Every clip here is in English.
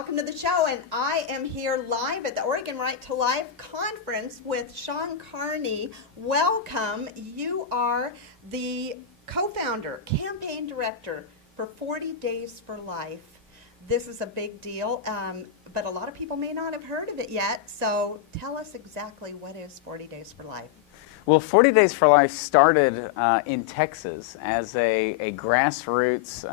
welcome to the show. And I am here live at the Oregon Right to Life conference with Shawn Carney. Welcome. You are the co-founder, campaign director for 40 Days for Life. This is a big deal, but a lot of people may not have heard of it yet. So tell us exactly what is 40 Days for Life. Well, 40 Days for Life started in Texas as a grassroots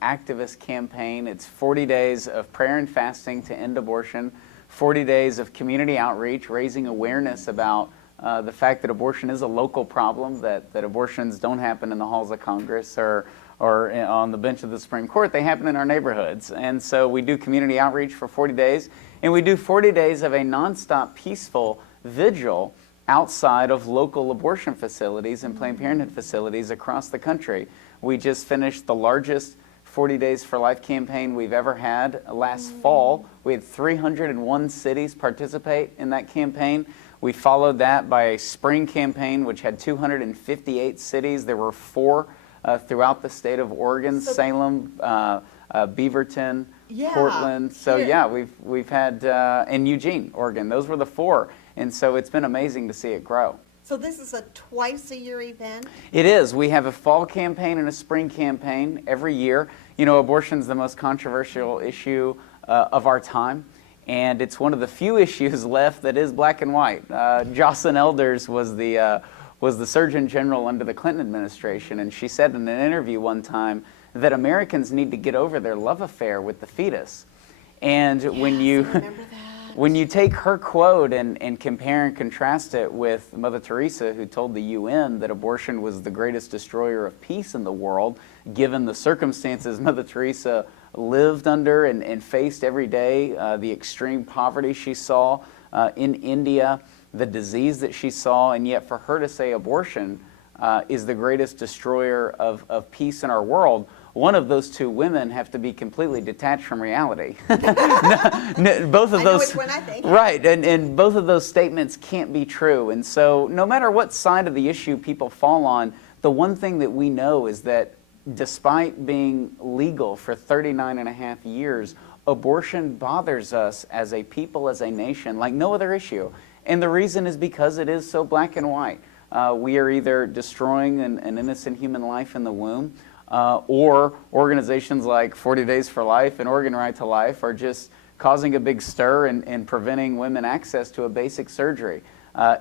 activist campaign. It's 40 days of prayer and fasting to end abortion, 40 days of community outreach, raising awareness about the fact that abortion is a local problem, that abortions don't happen in the halls of Congress or on the bench of the Supreme Court. They happen in our neighborhoods. And so we do community outreach for 40 days, and we do 40 days of a nonstop peaceful vigil outside of local abortion facilities and Planned Parenthood facilities across the country. We just finished the largest 40 Days for Life campaign we've ever had last fall. We had 301 cities participate in that campaign. We followed that by a spring campaign which had 258 cities. There were 4 throughout the state of Oregon, Salem, Beaverton, Portland. So yeah, we've had, and Eugene, Oregon. Those were the 4. And so it's been amazing to see it grow. So this is a twice-a-year event? It is. We have a fall campaign and a spring campaign every year. You know, abortion is the most controversial issue of our time, and it's one of the few issues left that is black and white. Jocelyn Elders was the Surgeon General under the Clinton administration, and she said in an interview one time that Americans need to get over their love affair with the fetus. And yes, when you take her quote and compare and contrast it with Mother Teresa, who told the UN that abortion was the greatest destroyer of peace in the world, given the circumstances Mother Teresa lived under and faced every day, the extreme poverty she saw in India, the disease that she saw, and yet for her to say abortion is the greatest destroyer of peace in our world, one of those 2 women have to be completely detached from reality. Both of those, I know which one I think. Right, and both of those statements can't be true. And so no matter what side of the issue people fall on, the one thing that we know is that despite being legal for 39 and a half years, abortion bothers us as a people, as a nation, like no other issue. And the reason is because it is so black and white. We are either destroying an innocent human life in the womb, or organizations like 40 Days for Life and Oregon Right to Life are just causing a big stir and preventing women access to a basic surgery.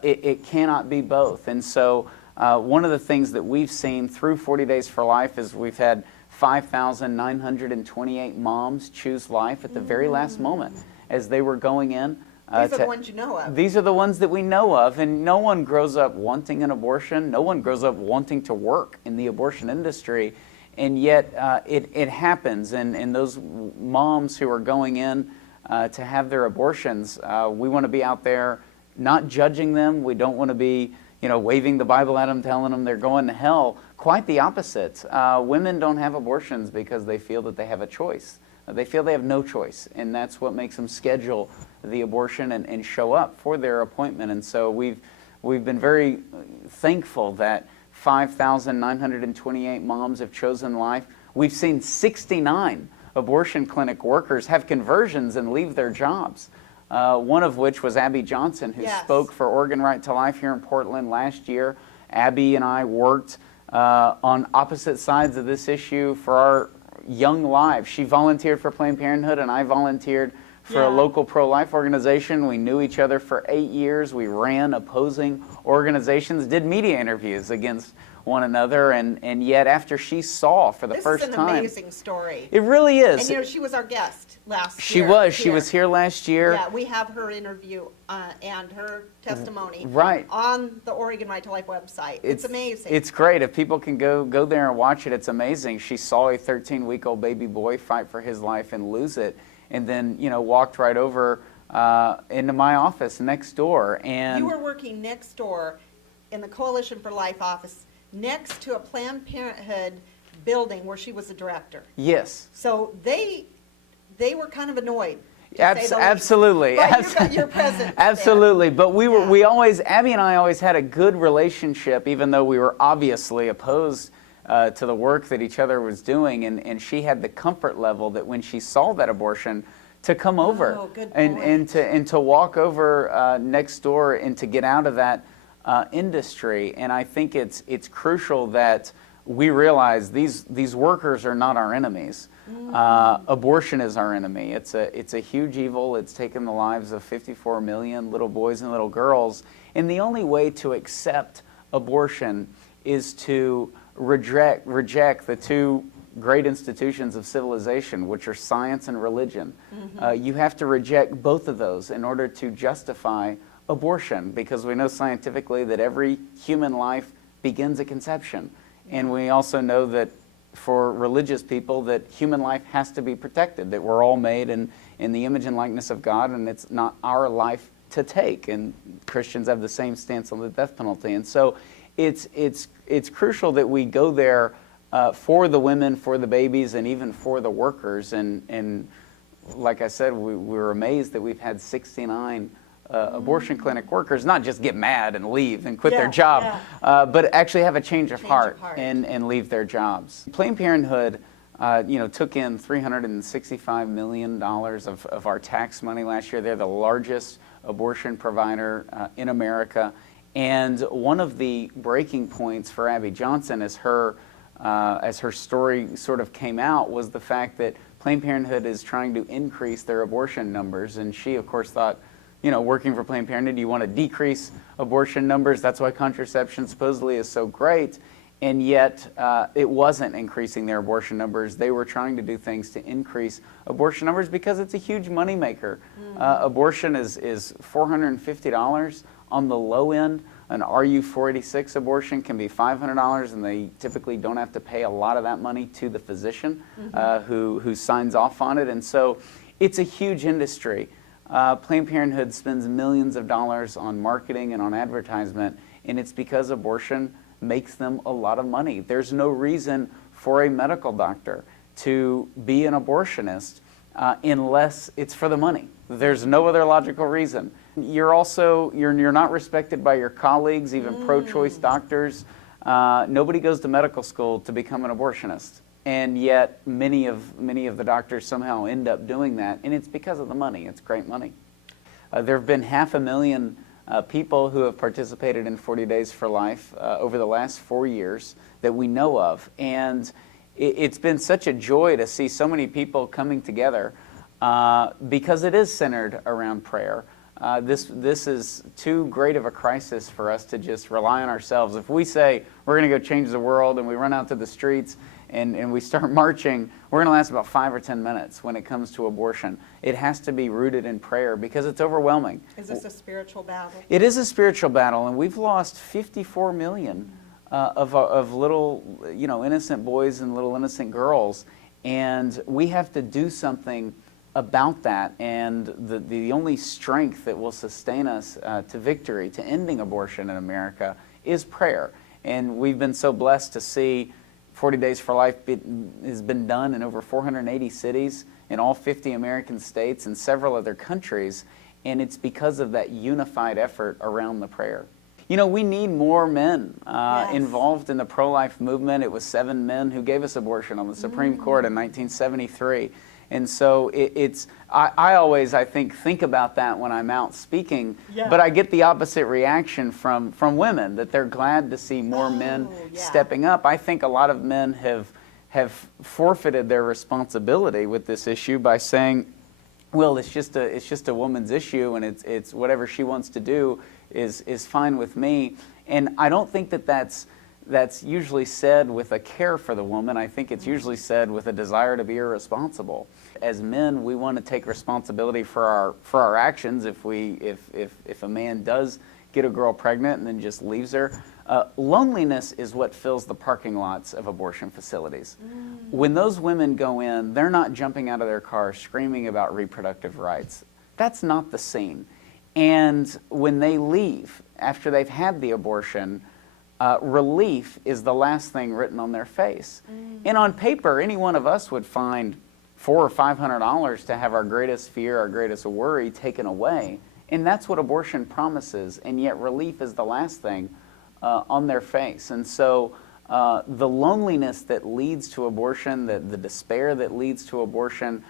It cannot be both. And so one of the things that we've seen through 40 Days for Life is we've had 5,928 moms choose life at the very last moment as they were going in. These are the ones you know of. These are the ones that we know of, and no one grows up wanting an abortion. No one grows up wanting to work in the abortion industry, and yet it happens. And those moms who are going in to have their abortions, we want to be out there not judging them. We don't want to be, waving the Bible at them, telling them they're going to hell. Quite the opposite. Women don't have abortions because they feel that they have a choice. They feel they have no choice, and that's what makes them schedule the abortion and show up for their appointment. And so we've been very thankful that 5,928 moms have chosen life. We've seen 69 abortion clinic workers have conversions and leave their jobs. One of which was Abby Johnson, who spoke for Oregon Right to Life here in Portland last year. Abby and I worked on opposite sides of this issue for our young lives. She volunteered for Planned Parenthood, and I volunteered for a local pro-life organization. We knew each other for 8 years. We ran opposing organizations, did media interviews against one another, and yet after she saw for the first time... This is an amazing story. It really is. And she was our guest last year. She was here last year. Yeah, we have her interview and her testimony on the Oregon Right to Life website. It's amazing. It's great. If people can go there and watch it, it's amazing. She saw a 13-week-old baby boy fight for his life and lose it, and then walked right over into my office next door. And you were working next door in the Coalition for Life office, next to a Planned Parenthood building where she was a director. Yes. So they were kind of annoyed. Absolutely. But you're present. Absolutely. There. But we always, Abby and I always had a good relationship, even though we were obviously opposed to the work that each other was doing. And she had the comfort level that when she saw that abortion to come over good and to walk over next door and to get out of that industry. And I think it's crucial that we realize these workers are not our enemies. Abortion is our enemy. It's a huge evil. It's taken the lives of 54 million little boys and little girls. And the only way to accept abortion is to reject the two great institutions of civilization, which are science and religion. You have to reject both of those in order to justify abortion, because we know scientifically that every human life begins at conception. And we also know that for religious people that human life has to be protected, that we're all made in the image and likeness of God, and it's not our life to take. And Christians have the same stance on the death penalty. And so it's crucial that we go there for the women, for the babies, and even for the workers. And like I said, we were amazed that we've had 69 abortion clinic workers not just get mad and leave and quit their job, but actually have a change of heart. And leave their jobs. Planned Parenthood took in $365 million of our tax money last year. They're the largest abortion provider in America. And one of the breaking points for Abby Johnson as her story sort of came out was the fact that Planned Parenthood is trying to increase their abortion numbers. And she, of course, thought, working for Planned Parenthood, you want to decrease abortion numbers. That's why contraception supposedly is so great. And yet it wasn't increasing their abortion numbers. They were trying to do things to increase abortion numbers because it's a huge moneymaker. Abortion is $450 on the low end. An RU486 abortion can be $500, and they typically don't have to pay a lot of that money to the physician who signs off on it. And so it's a huge industry. Planned Parenthood spends millions of dollars on marketing and on advertisement, and it's because abortion makes them a lot of money. There's no reason for a medical doctor to be an abortionist unless it's for the money. There's no other logical reason. You're not respected by your colleagues, even pro-choice doctors. Nobody goes to medical school to become an abortionist. And yet many of the doctors somehow end up doing that, and it's because of the money. It's great money. There have been 500,000 people who have participated in 40 Days for Life over the last 4 years that we know of. And it's been such a joy to see so many people coming together because it is centered around prayer. This is too great of a crisis for us to just rely on ourselves. If we say we're going to go change the world and we run out to the streets and we start marching, we're going to last about 5 or 10 minutes when it comes to abortion. It has to be rooted in prayer because it's overwhelming. Is this a spiritual battle? It is a spiritual battle, and we've lost 54 million of little, innocent boys and little innocent girls, and we have to do something about that. And the only strength that will sustain us to victory, to ending abortion in America, is prayer. And we've been so blessed to see 40 Days for Life has been done in over 480 cities in all 50 American states and several other countries, and it's because of that unified effort around the prayer. We need more men involved in the pro-life movement. It was 7 men who gave us abortion on the Supreme Court in 1973. And so I always, I think about that when I'm out speaking, but I get the opposite reaction from women, that they're glad to see more men stepping up. I think a lot of men have forfeited their responsibility with this issue by saying, well, it's just a woman's issue, and it's whatever she wants to do is fine with me. And I don't think that's usually said with a care for the woman. I think it's usually said with a desire to be irresponsible. As men, we want to take responsibility for our actions. If a man does get a girl pregnant and then just leaves her, loneliness is what fills the parking lots of abortion facilities. When those women go in, they're not jumping out of their car screaming about reproductive rights. That's not the scene. And when they leave after they've had the abortion, relief is the last thing written on their face. And on paper, any one of us would find $400 or $500 to have our greatest fear, our greatest worry taken away. And that's what abortion promises. And yet relief is the last thing on their face. And so the loneliness that leads to abortion, the despair that leads to abortion,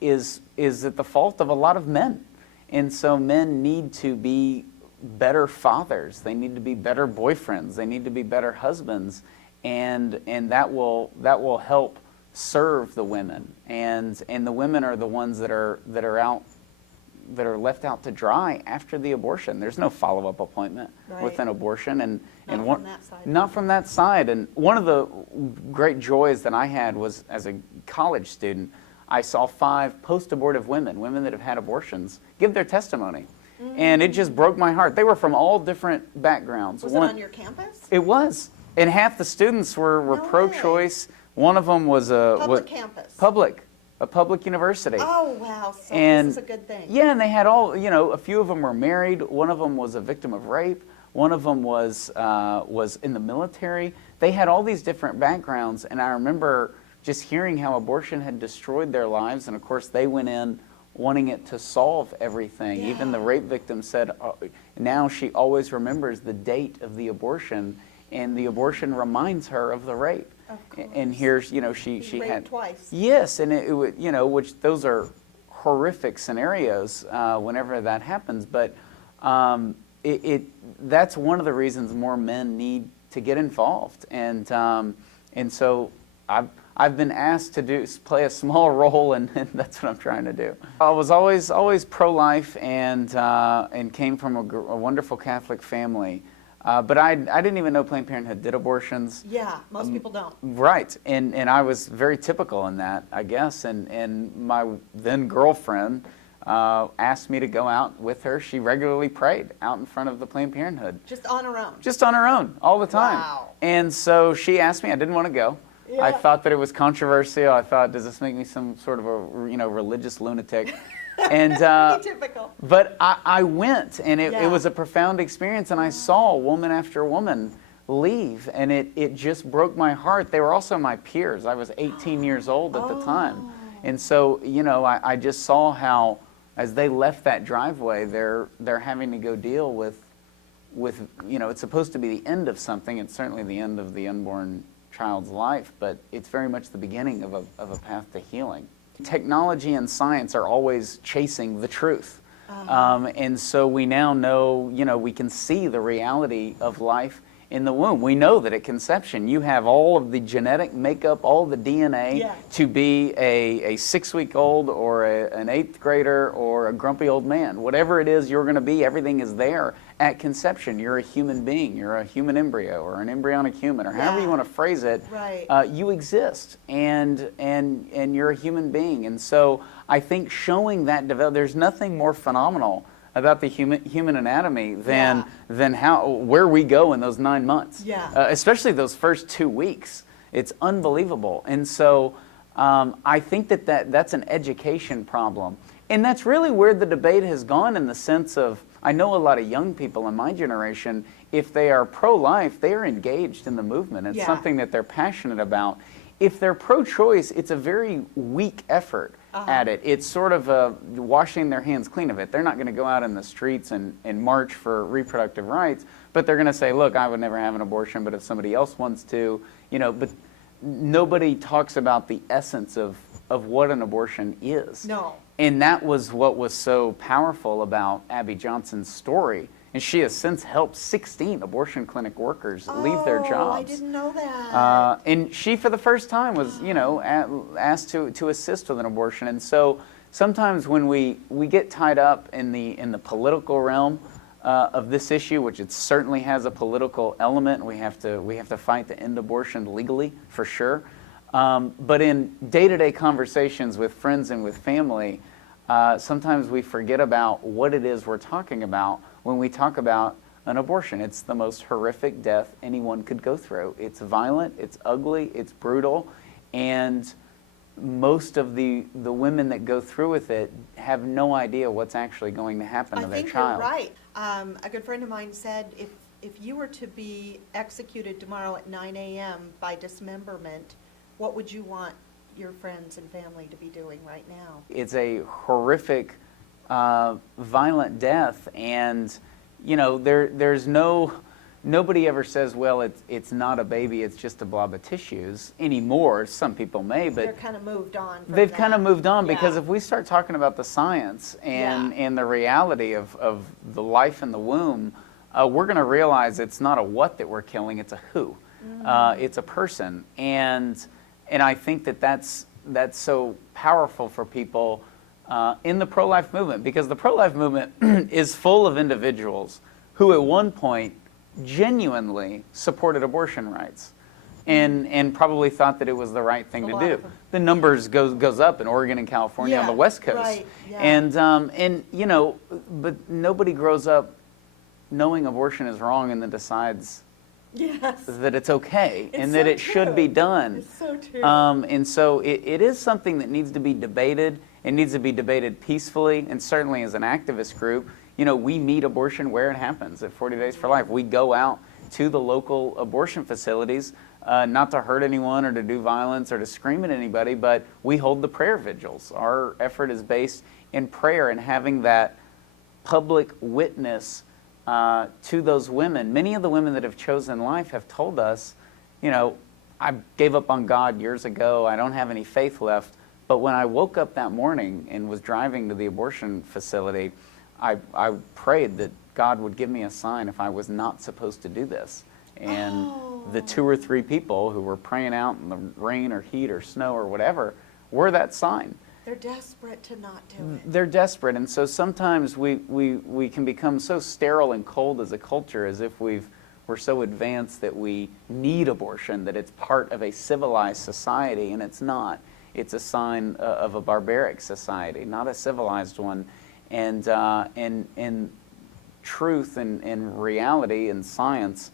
is at the fault of a lot of men. And so men need to be better fathers. They need to be better boyfriends. They need to be better husbands, and that will help serve the women. And the women are the ones that are left out to dry after the abortion. There's no follow-up appointment with an abortion, and from that side. Not from that side. And one of the great joys that I had was, as a college student, I saw 5 post-abortive women that have had abortions, give their testimony. And it just broke my heart. They were from all different backgrounds. Was it on your campus? It was. And half the students were No pro-choice. One of them was a campus. A public university. Oh, wow. So And this is a good thing. yeah, and they had all, a few of them were married. One of them was a victim of rape. One of them was in the military. They had all these different backgrounds, and I remember just hearing how abortion had destroyed their lives. And of course, they went in wanting it to solve everything. Yeah. Even the rape victim said, now she always remembers the date of the abortion, and the abortion reminds her of the rape. Of course. And here's, she Raped had twice. Yes, and it would, which those are horrific scenarios whenever that happens. But that's one of the reasons more men need to get involved, and so I've been asked to play a small role, and that's what I'm trying to do. I was always pro-life, and came from a wonderful Catholic family. But I didn't even know Planned Parenthood did abortions. Yeah, most people don't. Right, and I was very typical in that, I guess. And my then girlfriend asked me to go out with her. She regularly prayed out in front of the Planned Parenthood. Just on her own. Just on her own, all the time. Wow. And so she asked me. I didn't want to go. Yeah. I thought that it was controversial. I thought, does this make me some sort of a religious lunatic? And Typical. but I went, and it Yeah. was a profound experience, and I saw woman after woman leave, and it just broke my heart. They were also my peers. I was 18 years old at the time. And so, I just saw how, as they left that driveway, they're having to go deal with it's supposed to be the end of something. It's certainly the end of the unborn child's life, but it's very much the beginning of a path to healing. Technology and science are always chasing the truth. And so we now know, we can see the reality of life in the womb. We know that at conception you have all of the genetic makeup, all the DNA to be a 6-week-old or an 8th grader or a grumpy old man. Whatever it is you're going to be, everything is there at conception. You're a human being. You're a human embryo or an embryonic human, or however you want to phrase it. Right. You exist, and you're a human being. And so I think showing that there's nothing more phenomenal about the human anatomy than where we go in those 9 months. Yeah. Especially those first 2 weeks. It's unbelievable. And so I think that's an education problem. And that's really where the debate has gone, in the sense of, I know a lot of young people in my generation, if they are pro-life, they are engaged in the movement. It's something that they're passionate about. If they're pro-choice, it's a very weak effort at it. It's sort of washing their hands clean of it. They're not going to go out in the streets and march for reproductive rights, but they're going to say, look, I would never have an abortion, but if somebody else wants to, but nobody talks about the essence of what an abortion is. No. And that was what was so powerful about Abby Johnson's story. And she has since helped 16 abortion clinic workers leave their jobs. I didn't know that. And she, for the first time, was, asked to assist with an abortion. And so sometimes when we get tied up in the political realm of this issue, which it certainly has a political element, we have to fight to end abortion legally, for sure. But in day-to-day conversations with friends and with family, sometimes we forget about what it is we're talking about when we talk about an abortion. It's the most horrific death anyone could go through. It's violent, it's ugly, it's brutal, and most of the women that go through with it have no idea what's actually going to happen to their child. I think you're right. A good friend of mine said, if you were to be executed tomorrow at 9 a.m. by dismemberment, what would you want your friends and family to be doing right now? It's a horrific, violent death, and there's no nobody ever says, well, it's not a baby, it's just a blob of tissues anymore. Some people may, but they're kind of moved on. They've kind of moved on, Yeah. because if we start talking about the science and the reality of the life in the womb, we're going to realize it's not a what that we're killing, it's a who. It's a person. And I think that's so powerful for people in the pro-life movement, because the pro-life movement is full of individuals who at one point genuinely supported abortion rights and probably thought that it was the right thing to do. The numbers goes up in Oregon and California on the West Coast. Right, yeah. And you know, but nobody grows up knowing abortion is wrong and then decides that it's okay and that it should be done. It's so true. And so it is something that needs to be debated. It needs to be debated peacefully, and certainly as an activist group, you know, we meet abortion where it happens at 40 Days for Life. We go out to the local abortion facilities, not to hurt anyone or to do violence or to scream at anybody, but we hold the prayer vigils. Our effort is based in prayer and having that public witness to those women. Many of the women that have chosen life have told us, you know, I gave up on God years ago. I don't have any faith left. But when I woke up that morning and was driving to the abortion facility, I prayed that God would give me a sign if I was not supposed to do this. And the 2 or 3 people who were praying out in the rain or heat or snow or whatever were that sign. They're desperate to not do it. They're desperate. And so sometimes we can become so sterile and cold as a culture, as if we're so advanced that we need abortion, that it's part of a civilized society, and it's not. It's a sign of a barbaric society, not a civilized one. And truth and reality and science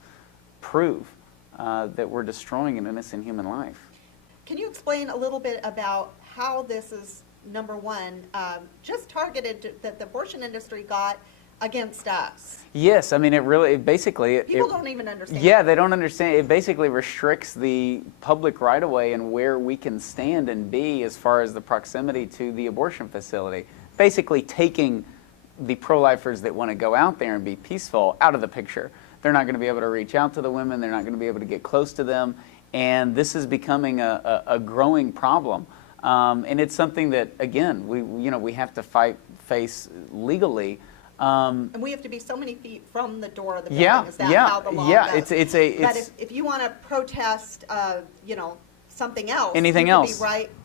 prove that we're destroying an innocent human life. Can you explain a little bit about how this is, number one, just targeted that the abortion industry got against us? Yes, I mean, People don't even understand. Yeah, they don't understand. It basically restricts the public right-of-way and where we can stand and be as far as the proximity to the abortion facility. Basically taking the pro-lifers that want to go out there and be peaceful out of the picture. They're not going to be able to reach out to the women. They're not going to be able to get close to them. And this is becoming a growing problem. And it's something that, again, we have to face legally. And we have to be so many feet from the door of the building. Is that how the law goes? But if you want to protest, something else, anything you else,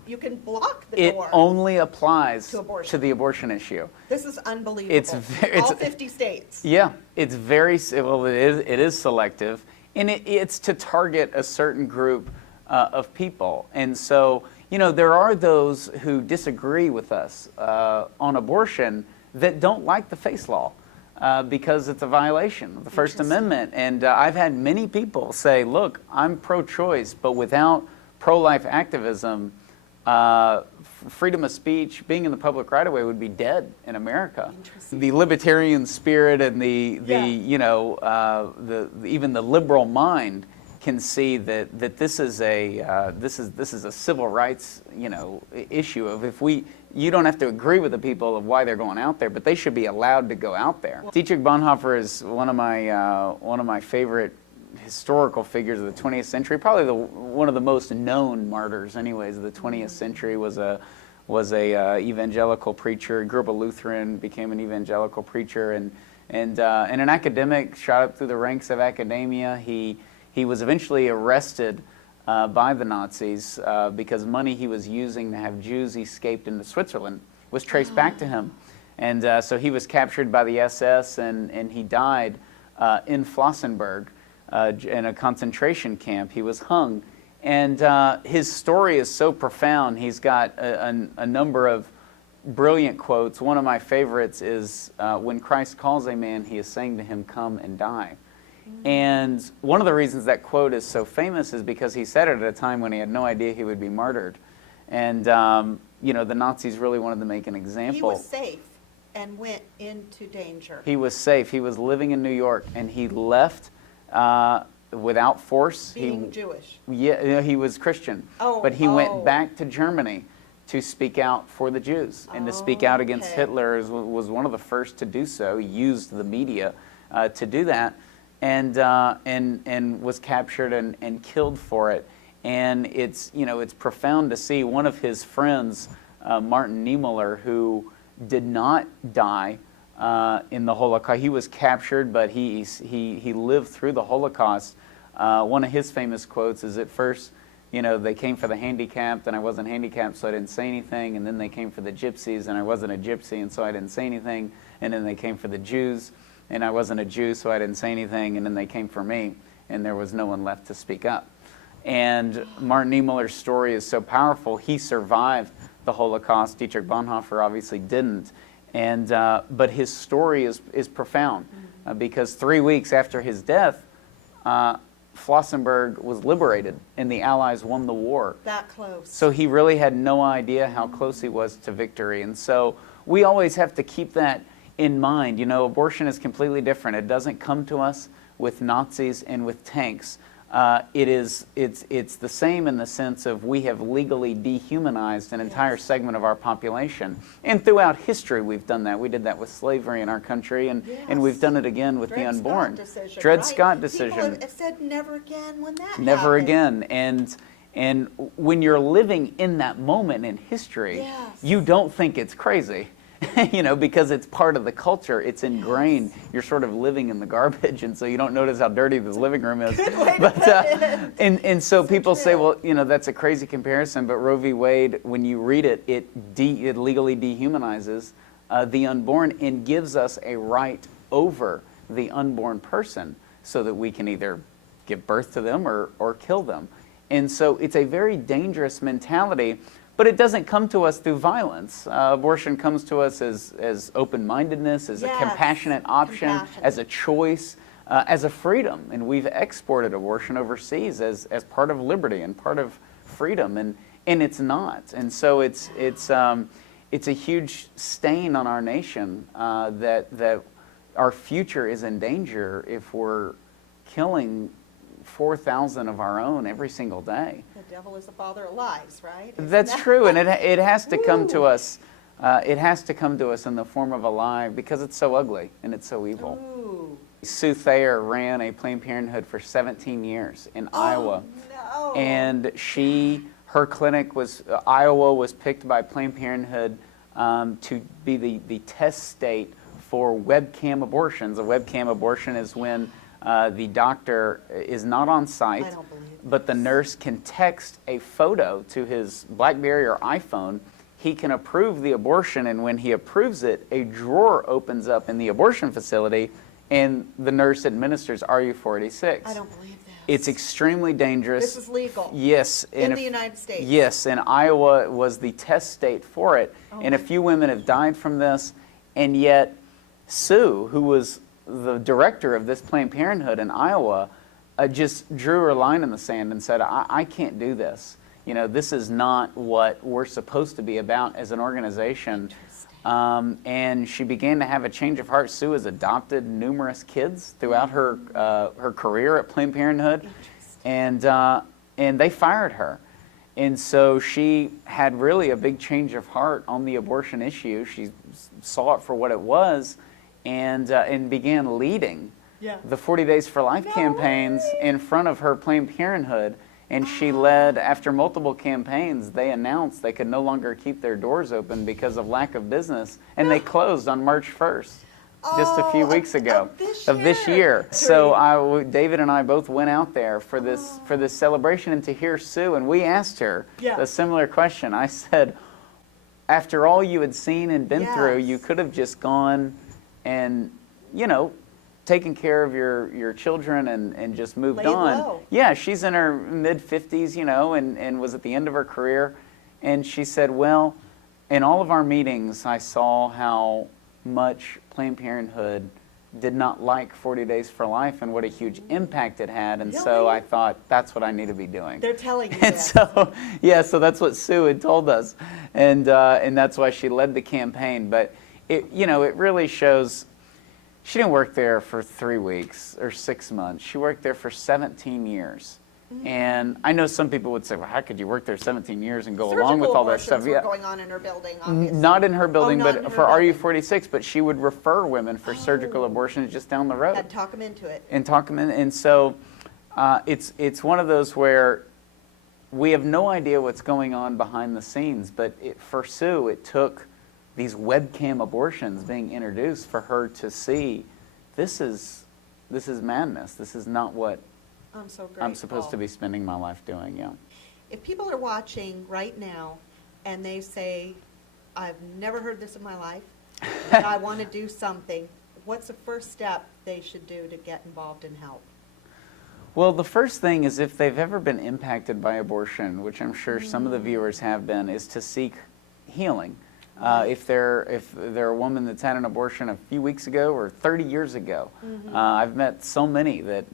you can block the door. It only applies to the abortion issue. This is unbelievable. All 50 states. Yeah, it's it is selective, and it's to target a certain group of people. And so, there are those who disagree with us on abortion that don't like the face law because it's a violation of the First Amendment. And I've had many people say, look, I'm pro-choice, but without pro-life activism, freedom of speech, being in the public right-of-way would be dead in America. The libertarian spirit and even the liberal mind can see that this is a civil rights issue of you don't have to agree with the people of why they're going out there, but they should be allowed to go out there. Dietrich Bonhoeffer is one of my favorite historical figures of the 20th century. Probably one of the most known martyrs, anyways, of the 20th century. Was a evangelical preacher. He grew up a Lutheran, became an evangelical preacher, and an academic. Shot up through the ranks of academia. He was eventually arrested by the Nazis because money he was using to have Jews escaped into Switzerland was traced back to him. And so he was captured by the SS, and he died in Flossenburg in a concentration camp. He was hung. And his story is so profound. He's got a number of brilliant quotes. One of my favorites is, when Christ calls a man, he is saying to him, come and die. And one of the reasons that quote is so famous is because he said it at a time when he had no idea he would be martyred. And, the Nazis really wanted to make an example. He was safe and went into danger. He was safe. He was living in New York, and he left without force. Being Jewish. Yeah, he was Christian. But he went back to Germany to speak out for the Jews and to speak out against Hitler. Was one of the first to do so. He used the media to do that. and was captured and killed for it. And it's profound to see one of his friends, Martin Niemöller, who did not die in the Holocaust. He was captured, but he lived through the Holocaust. One of his famous quotes is, at first, they came for the handicapped, and I wasn't handicapped, so I didn't say anything. And then they came for the gypsies, and I wasn't a gypsy, and so I didn't say anything. And then they came for the Jews, and I wasn't a Jew, so I didn't say anything. And then they came for me, and there was no one left to speak up. And Martin Niemöller's story is so powerful. He survived the Holocaust. Dietrich Bonhoeffer obviously didn't. And but his story is profound, because 3 weeks after his death, Flossenburg was liberated and the Allies won the war. That close. So he really had no idea how close he was to victory. And so we always have to keep that in mind. Abortion is completely different. It doesn't come to us with Nazis and with tanks. It's the same in the sense of we have legally dehumanized an entire segment of our population. And throughout history we've done that. We did that with slavery in our country, and we've done it again with the unborn. Dred Scott decision. People have said never again when that Never happened. again. And when you're living in that moment in history, you don't think it's crazy. Because it's part of the culture, it's ingrained. You're sort of living in the garbage, and so you don't notice how dirty this living room is. Good way to put it. And so people true. say, well, that's a crazy comparison, but Roe v. Wade, when you read it, it legally dehumanizes the unborn and gives us a right over the unborn person so that we can either give birth to them or kill them. And so it's a very dangerous mentality. But it doesn't come to us through violence. Abortion comes to us as open-mindedness, as a compassionate option, as a choice, as a freedom. And we've exported abortion overseas as part of liberty and part of freedom, and it's not. And so it's a huge stain on our nation that our future is in danger if we're killing 4,000 of our own every single day. The devil is the father of lies, right? That's true, and it has to come to us. It has to come to us in the form of a lie because it's so ugly and it's so evil. Ooh. Sue Thayer ran a Planned Parenthood for 17 years in Iowa, No. and her clinic Iowa was picked by Planned Parenthood to be the test state for webcam abortions. A webcam abortion is when the doctor is not on site, but the nurse can text a photo to his BlackBerry or iPhone. He can approve the abortion, and when he approves it, a drawer opens up in the abortion facility, and the nurse administers RU486. I don't believe that. It's extremely dangerous. This is legal. Yes. In the United States. Yes, and Iowa was the test state for it, and a few women have died from this, and yet Sue, who was the director of this Planned Parenthood in Iowa, just drew her line in the sand and said, I can't do this. This is not what we're supposed to be about as an organization. And she began to have a change of heart. Sue has adopted numerous kids throughout her career at Planned Parenthood, and they fired her. And so she had really a big change of heart on the abortion issue. She saw it for what it was, and began leading the 40 Days for Life campaigns in front of her Planned Parenthood. And she led, after multiple campaigns, they announced they could no longer keep their doors open because of lack of business, and they closed on March 1st, just a few weeks ago of this year. So David and I both went out there for this celebration and to hear Sue, and we asked her a similar question. I said, after all you had seen and been through, you could have just gone and, taken care of your children and just moved on. Low. Yeah, she's in her mid-50s, and was at the end of her career. And she said, well, in all of our meetings, I saw how much Planned Parenthood did not like 40 Days for Life and what a huge impact it had. And so I thought, that's what I need to be doing. They're telling you And that. so that's what Sue had told us. And that's why she led the campaign. But it really shows. She didn't work there for 3 weeks or 6 months. She worked there for 17 years. And I know some people would say, well, how could you work there 17 years and go along with all that stuff? Surgical abortions were going on in her building, obviously. Not in her building, not but in her for building. RU46, but she would refer women for surgical abortions just down the road. Had to talk them into it. And talk them in. And so it's one of those where we have no idea what's going on behind the scenes, but for Sue, it took these webcam abortions being introduced for her to see this is madness. This is not what I'm so grateful. I'm supposed to be spending my life doing. Yeah. If people are watching right now and they say, I've never heard this in my life, but I want to do something, what's the first step they should do to get involved and help? Well, the first thing is if they've ever been impacted by abortion, which I'm sure some of the viewers have been, is to seek healing. If they're a woman that's had an abortion a few weeks ago or 30 years ago, I've met so many that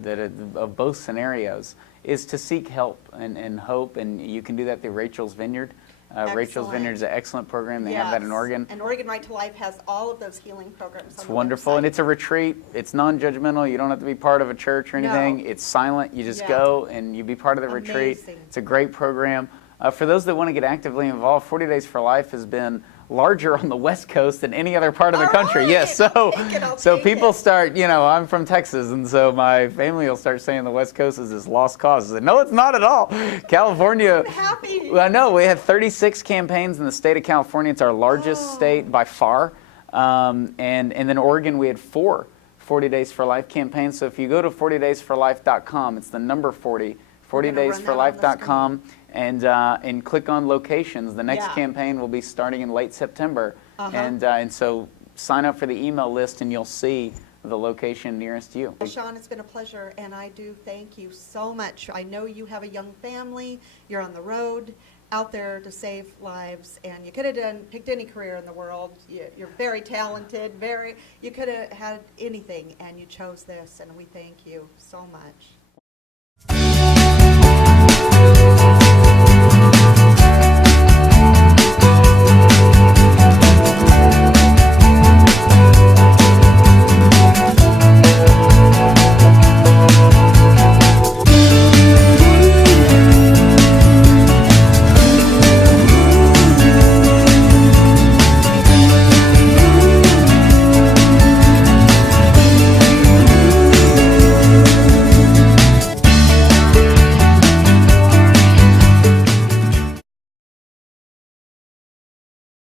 of both scenarios, is to seek help and hope, and you can do that through Rachel's Vineyard. Rachel's Vineyard is an excellent program. They have that in Oregon. And Oregon Right to Life has all of those healing programs. It's wonderful, and it's a retreat. It's non-judgmental. You don't have to be part of a church or anything. It's silent. You just go and you be part of the retreat. It's a great program. For those that want to get actively involved, 40 Days for Life has been larger on the West Coast than any other part of the country. Right. Yes, so people start, I'm from Texas, and so my family will start saying the West Coast is this lost cause. I said, no, it's not at all. California. I'm happy. Well, no, we have 36 campaigns in the state of California. It's our largest state by far. And then Oregon, we had 4 40 Days for Life campaigns. So if you go to 40daysforlife.com, it's the number 40, 40daysforlife.com. And click on locations. The next campaign will be starting in late September. And so sign up for the email list and you'll see the location nearest you. Well, Shawn, it's been a pleasure, and I do thank you so much. I know you have a young family. You're on the road out there to save lives, and you could have picked any career in the world. You're very talented, you could have had anything, and you chose this, and we thank you so much.